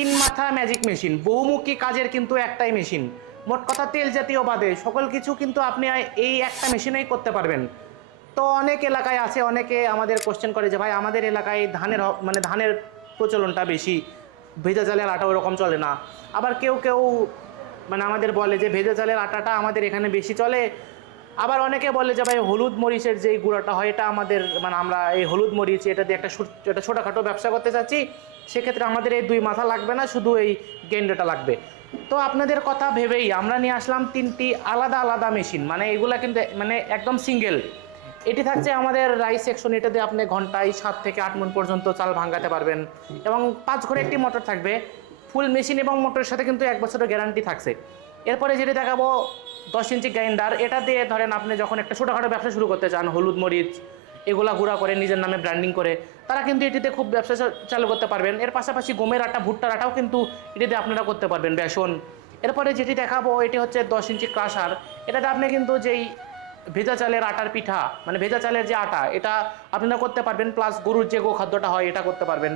তিন মাথা magic machine, বহুমুখী কাজের কিন্তু একটাই মেশিন। মোট কথা তেল জাতীয় বাদে সকল কিছু কিন্তু আপনি এই একটা মেশিনেই করতে পারবেন। তো অনেক এলাকায় আছে, অনেকে আমাদের কোশ্চেন করে যে ভাই আমাদের এলাকায় মানে ধানের প্রচলনটা বেশি, ভেজা চালের আটা ওরকম চলে না। আবার কেউ কেউ মানে আমাদের বলে যে ভেজা চালের আটাটা আমাদের এখানে বেশি চলে। আবার অনেকে বলে যে ভাই হলুদ মরিচের যেই গুঁড়াটা হয় এটা আমাদের মানে আমরা এই হলুদ মরিচ এটা দিয়ে একটা ছোটোখাটো ব্যবসা করতে চাচ্ছি, সেক্ষেত্রে আমাদের এই দুই মাথা লাগবে না, শুধু এই গ্যান্ডারটা লাগবে। তো আপনাদের কথা ভেবেই আমরা নিয়ে আসলাম তিনটি আলাদা আলাদা মেশিন, মানে এগুলা কিন্তু মানে একদম সিঙ্গেল। এটি থাকছে আমাদের রাইস সেকশন, এটাতে আপনি ঘন্টায় 7 থেকে 8 মণ পর্যন্ত চাল ভাঙাতে পারবেন, এবং 5 ঘরে একটি মোটর থাকবে। ফুল মেশিন এবং মোটরের সাথে কিন্তু 1 বছরের গ্যারান্টি থাকছে। এরপরে যেটি দেখাবো 10 ইঞ্চি গ্রাইন্ডার, এটা দিয়ে ধরেন আপনি যখন একটা ছোটোখাটো ব্যবসা শুরু করতে চান, হলুদ মরিচ এগুলা গুঁড়া করে নিজের নামে ব্র্যান্ডিং করে, তারা কিন্তু এটিতে খুব ব্যবসা চালু করতে পারবেন। এর পাশাপাশি গমের আটা, ভুট্টার আটাও কিন্তু এটিতে আপনারা করতে পারবেন, বেসন। এরপরে যেটি দেখাবো এটি হচ্ছে 10 ইঞ্চি ক্রাশার, এটাতে আপনি কিন্তু যেই ভেজা চালের আটার পিঠা মানে ভেজা চালের যে আটা এটা আপনারা করতে পারবেন, প্লাস গরুর যে গোখাদ্যটা হয় এটা করতে পারবেন।